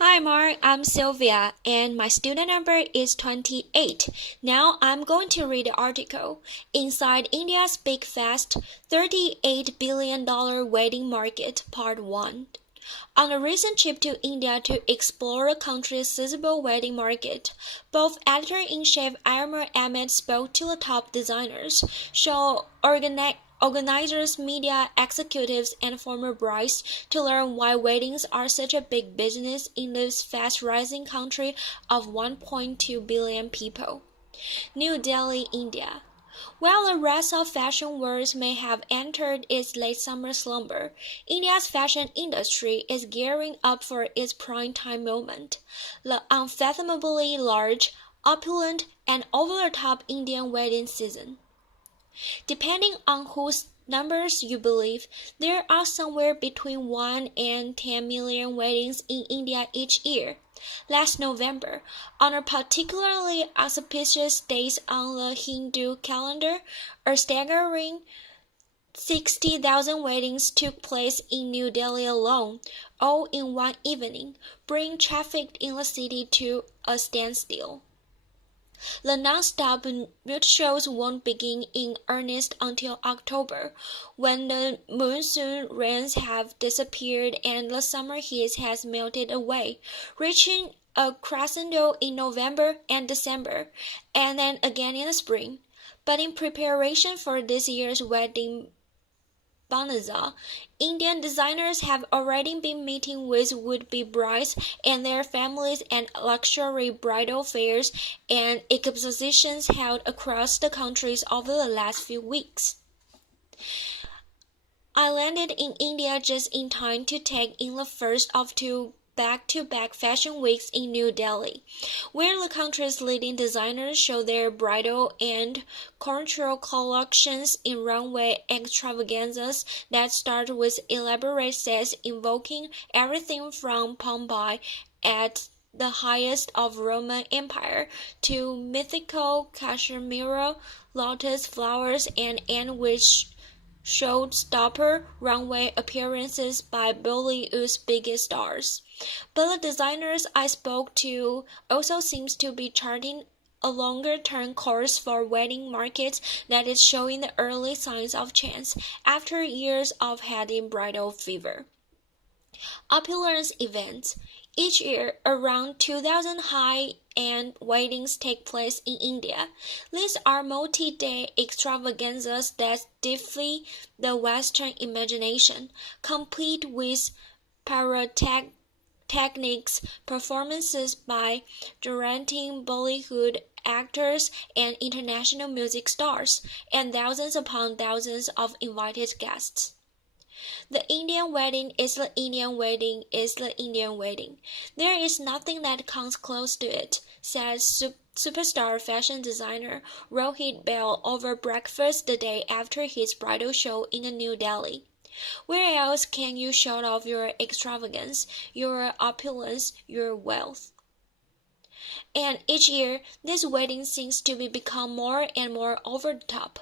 Hi Mark, I'm Sylvia and my student number is 28. Now I'm going to read the article. Inside India's Big Fast $38 billion wedding market, Part 1. On a recent trip to India to explore the country's sizable wedding market, both editor-in-chief Amar Ahmed spoke to the top designers, show organizers, media executives, and former brides to learn why weddings are such a big business in this fast-rising country of 1.2 billion people. New Delhi, India. While the rest of fashion world may have entered its late summer slumber, India's fashion industry is gearing up for its prime time moment. The unfathomably large, opulent, and over-the-top Indian wedding season. Depending on whose numbers you believe, there are somewhere between 1 and 10 million weddings in India each year. Last November, on a particularly auspicious day on the Hindu calendar, a staggering 60,000 weddings took place in New Delhi alone, all in one evening, bringing traffic in the city to a standstill. The non-stop mood shows won't begin in earnest until October, when the monsoon rains have disappeared and the summer heat has melted away, reaching a crescendo in November and December, and then again in the spring. But in preparation for this year's wedding bonanza, Indian designers have already been meeting with would-be brides and their families at luxury bridal fairs and expositions held across the country over the last few weeks. I landed in India just in time to take in the first of two back-to-back fashion weeks in New Delhi, where the country's leading designers show their bridal and cultural collections in runway extravaganzas that start with elaborate sets invoking everything from Pompeii at the highest of Roman Empire to mythical cashmere lotus flowers and end with showstopper runway appearances by Bollywood's biggest stars. But the designers I spoke to also seems to be charting a longer-term course for wedding markets that is showing the early signs of change after years of having bridal fever. Opulence events. Each year, around 2,000 high-end weddings take place in India. These are multi-day extravaganzas that defy the Western imagination, complete with pyrotechnics, performances by gigantic Bollywood actors and international music stars, and thousands upon thousands of invited guests. The Indian wedding is the Indian wedding is the Indian wedding. There is nothing that comes close to it, said superstar fashion designer Rohit Bell over breakfast the day after his bridal show in New Delhi. Where else can you show off your extravagance, your opulence, your wealth? And each year, this wedding seems to become more and more over the top,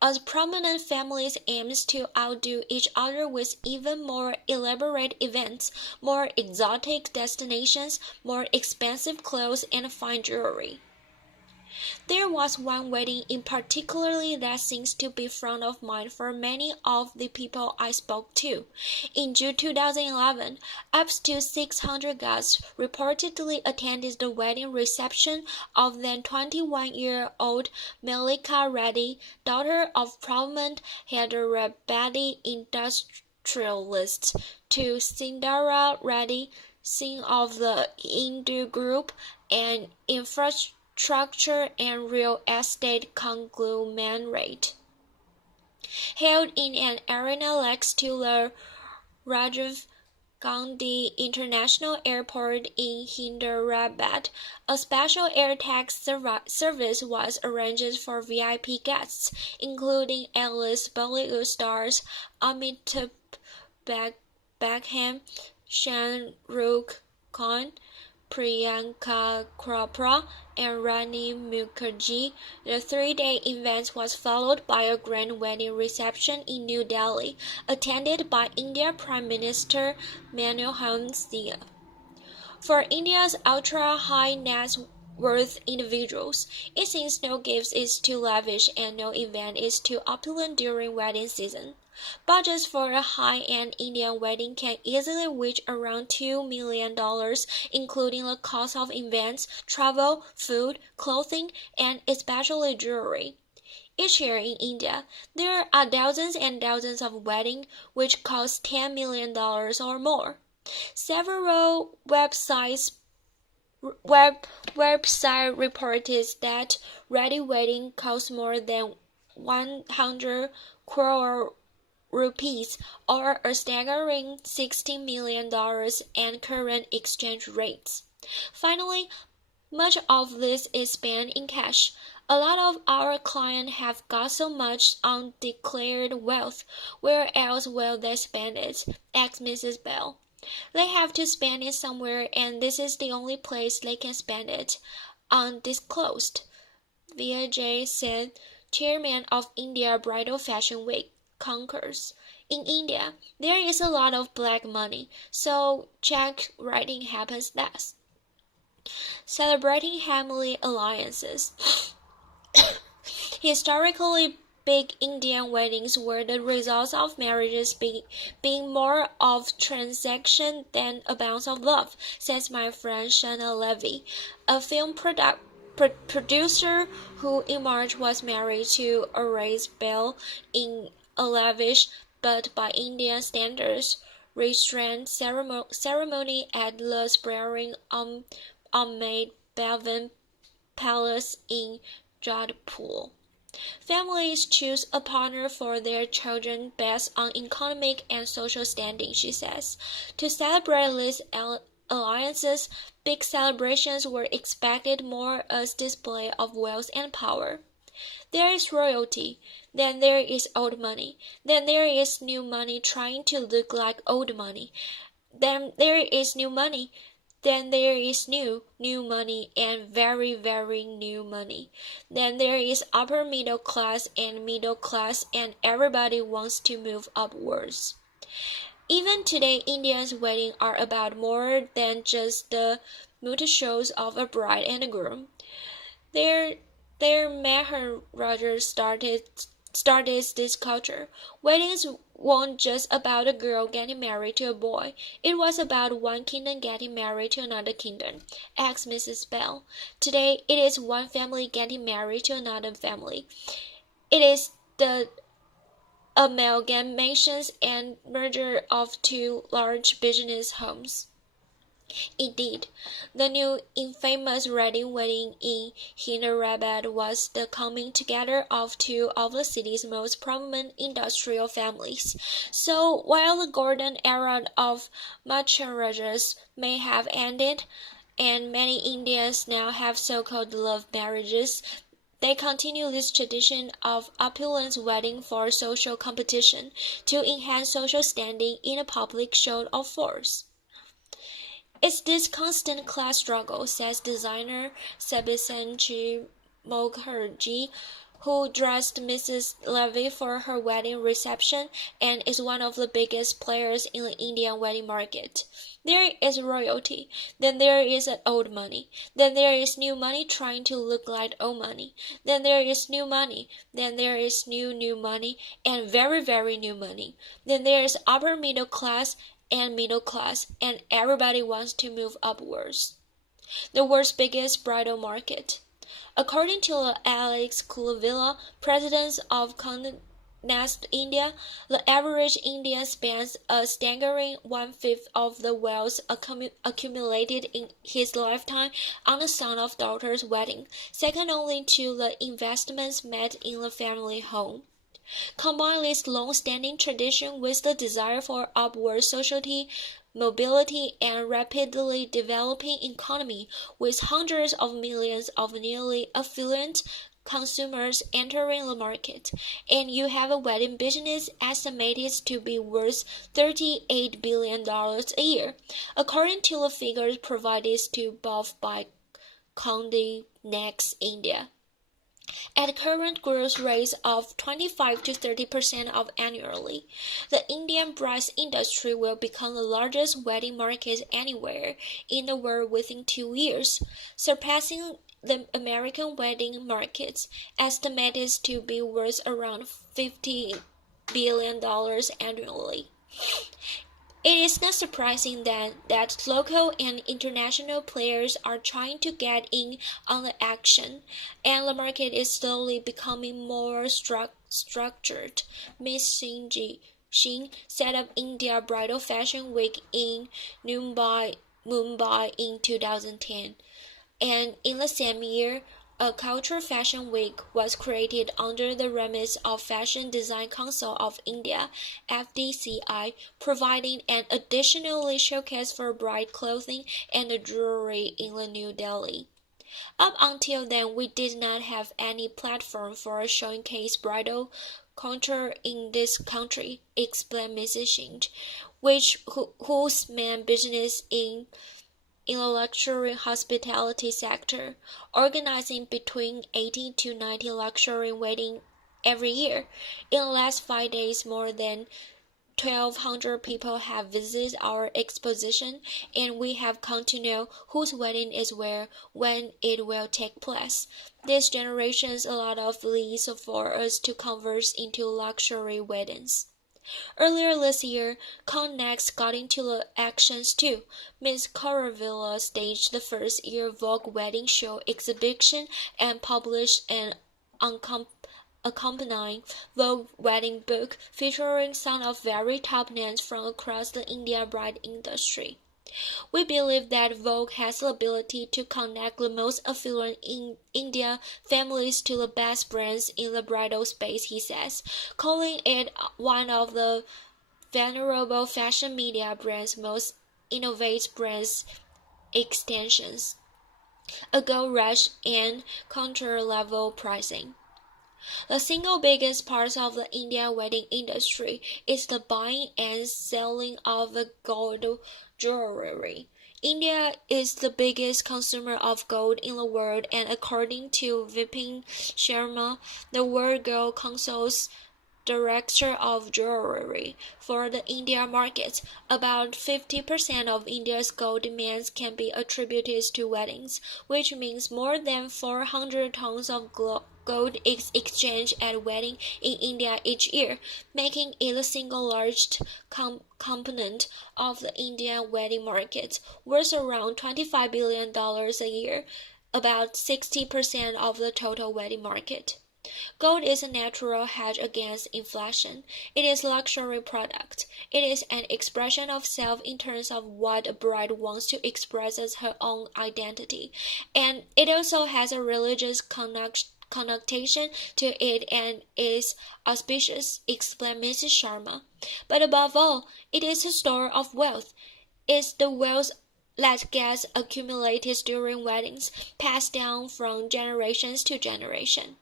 as prominent families aims to outdo each other with even more elaborate events, more exotic destinations, more expensive clothes, and fine jewelry. There was one wedding in particular that seems to be front of mind for many of the people I spoke to. In June 2011, up to 600 guests reportedly attended the wedding reception of then 21-year-old Malika Reddy, daughter of prominent Hyderabadi industrialist, to Sindara Reddy, son of the Hindu group and infrastructure and real estate conglomerate. Held in an arena next to the Rajiv Gandhi International Airport in Hyderabad, a special air taxi service was arranged for VIP guests, including A-list Bollywood stars Amitabh Bachchan, Shah Rukh Khan, Priyanka Chopra, and Rani Mukherjee. The three-day event was followed by a grand wedding reception in New Delhi, attended by India Prime Minister Manmohan Singh. For India's ultra-high net worth individuals, it seems no gift is too lavish and no event is too opulent during wedding season. Budgets for a high-end Indian wedding can easily reach around $2 million, including the cost of events, travel, food, clothing, and especially jewelry. Each year in India, there are dozens and dozens of weddings which cost $10 million or more. Several website reported that ready wedding costs more than 100 crore rupees, or a staggering $16 million at current exchange rates. Finally, much of this is spent in cash. A lot of our clients have got so much undeclared wealth. Where else will they spend it? Asked Mrs. Bell. They have to spend it somewhere, and this is the only place they can spend it. Undisclosed. Vijay said, chairman of India Bridal Fashion Week, concurs. In India, there is a lot of black money, so check writing happens less. Celebrating family alliances. Historically, big Indian weddings were the result of marriages being more of transaction than a bounce of love, says my friend Shana Levy, a film producer who in March was married to Arise Bell in a lavish but by Indian standards restrained ceremony at the sprawling Ahmed Bevan Palace in Jodhpur. Families choose a partner for their children based on economic and social standing, she says. To celebrate these alliances, big celebrations were expected more as display of wealth and power. There is royalty, then there is old money, then there is new money trying to look like old money, then there is new money, then there is new money and very, very new money. Then there is upper middle class, and everybody wants to move upwards. Even today, India's weddings are about more than just the mood shows of a bride and a groom. Their Maharajas started this culture. Weddings weren't just about a girl getting married to a boy. It was about one kingdom getting married to another kingdom, asked Mrs. Bell. Today, it is one family getting married to another family. It is the amalgamations and merger of two large business homes. Indeed, the new infamous wedding in Hyderabad was the coming together of two of the city's most prominent industrial families. So while the golden era of Maharajas may have ended, and many Indians now have so-called love marriages, they continue this tradition of opulent wedding for social competition to enhance social standing in a public show of force. It's this constant class struggle, says designer Sabyasachi Mukherjee, who dressed Mrs. Levy for her wedding reception and is one of the biggest players in the Indian wedding market. There is royalty, then there is old money, then there is new money trying to look like old money, then there is new money, then there is new money, and very, very new money, then there is upper middle class, and everybody wants to move upwards. The world's biggest bridal market. According to Alex Kulavilla, president of Condé Nast India, the average Indian spends a staggering one-fifth of the wealth accumulated in his lifetime on the son or daughter's wedding, second only to the investments made in the family home. Combine this long-standing tradition with the desire for upward society, mobility, and rapidly developing economy, with hundreds of millions of nearly affluent consumers entering the market, and you have a wedding business estimated to be worth $38 billion a year, according to the figures provided to both by Condé Nast India. at current growth rates of 25 to 30% of annually. The Indian brides industry will become the largest wedding market anywhere in the world within 2 years, surpassing the American wedding markets, estimated to be worth around $50 billion annually. It is not surprising then that local and international players are trying to get in on the action, and the market is slowly becoming more structured. Ms. Xin set up India Bridal Fashion Week in Mumbai in 2010, and in the same year, a Cultural Fashion Week was created under the remit of Fashion Design Council of India (FDCI), providing an additional showcase for bride clothing and jewelry in New Delhi. Up until then, we did not have any platform for showcase bridal culture in this country, explained Mrs. Singh, whose main business in the luxury hospitality sector, organizing between 80 to 90 luxury weddings every year. In the last 5 days, more than 1,200 people have visited our exposition, and we have come to know whose wedding is where, when it will take place. This generates a lot of leads for us to convert into luxury weddings. Earlier this year, Connex got into the actions too. Ms. Caravilla staged the first year Vogue wedding show exhibition and published an accompanying Vogue wedding book featuring some of very top names from across the India bride industry. We believe that Vogue has the ability to connect the most affluent in India families to the best brands in the bridal space, he says, calling it one of the venerable fashion media brands' most innovative brands extensions, a gold rush and counter-level pricing. The single biggest part of the Indian wedding industry is the buying and selling of gold jewelry. India is the biggest consumer of gold in the world, and according to Vipin Sharma, the World Gold Council's Director of Jewelry for the India market, about 50% of India's gold demands can be attributed to weddings, which means more than 400 tons of gold is exchanged at weddings in India each year, making it the single largest component of the Indian wedding market, worth around $25 billion a year, about 60% of the total wedding market. Gold is a natural hedge against inflation. It is a luxury product. It is an expression of self in terms of what a bride wants to express as her own identity. And it also has a religious connotation to it and is auspicious, explained Mrs. Sharma. But above all, it is a store of wealth. It's the wealth that gets accumulated during weddings, passed down from generations to generation.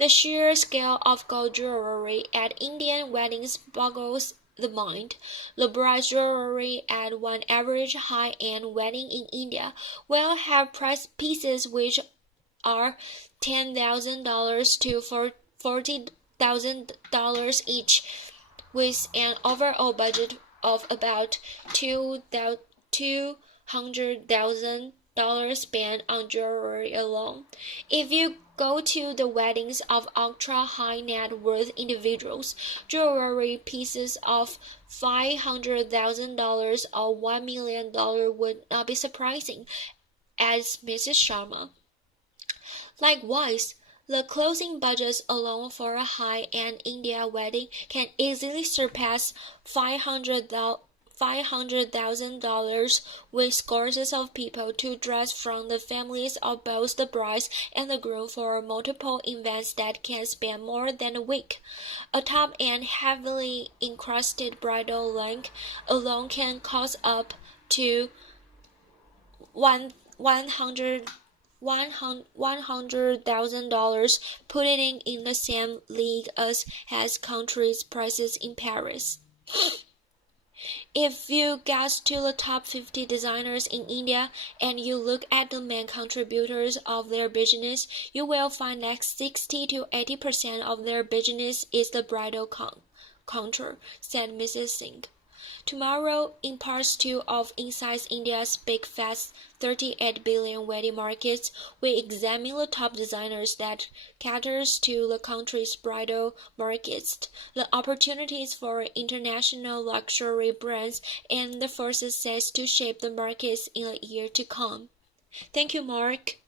The sheer scale of gold jewelry at Indian weddings boggles the mind. The bride's jewelry at one average high-end wedding in India will have price pieces which are $10,000 to $40,000 each, with an overall budget of about $200,000 spent on jewelry alone. If you go to the weddings of ultra-high net worth individuals, jewelry pieces of $500,000 or $1 million would not be surprising, adds Mrs. Sharma. Likewise, the clothing budgets alone for a high-end India wedding can easily surpass $500,000, with scores of people to dress from the families of both the bride and the groom for multiple events that can span more than a week. A top-end, heavily encrusted bridal length alone can cost up to $100,000, putting it in the same league as has countries' prices in Paris. If you guess to the top 50 designers in India and you look at the main contributors of their business, you will find that 60 to 80% of their business is the bridal counter, said Mrs. Singh. Tomorrow, in part 2 of Inside India's Big Fast 38 billion wedding markets, we examine the top designers that caters to the country's bridal markets, the opportunities for international luxury brands, and the forces set to shape the markets in the year to come. Thank you, Mark.